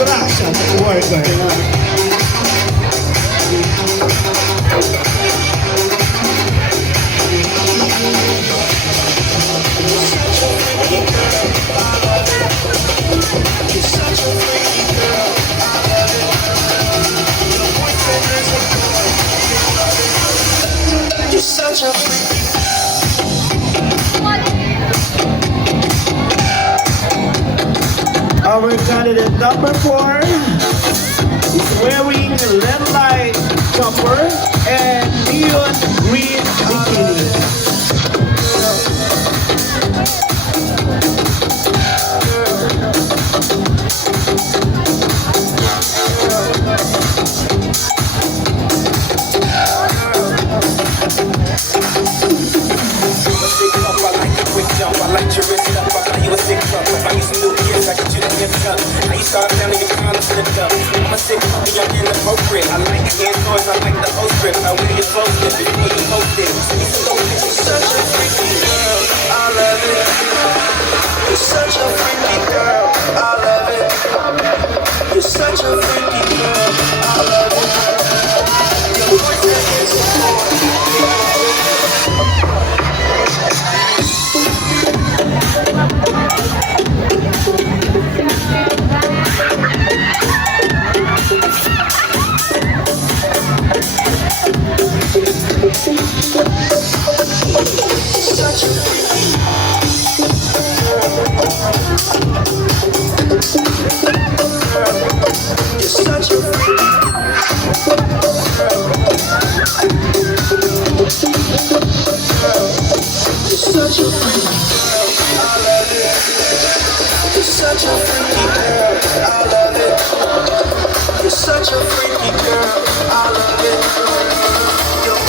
Production worker. You're such a freak. Our candidate number 4 is wearing red light jumper and neon green bikini. I like your wrist up, I buy you a sick cup. I buy you some new gears, I get you the lift up. Now you start down and your condom flipped up. I'm a sick puppy, I'm inappropriate. I like hand toys, I like the whole script. I wear your clothes before you post it. Send me some dope pictures. You're such a freaky girl, I love it. You're such a freaky girl, I love it. You're such a freaky girl, I love it. Your boyfriend is a boy. Such a freaky you're such a freaky you're such a freaky I love it. You're such a freaky girl, I love it. You're such a freaky girl, I love it.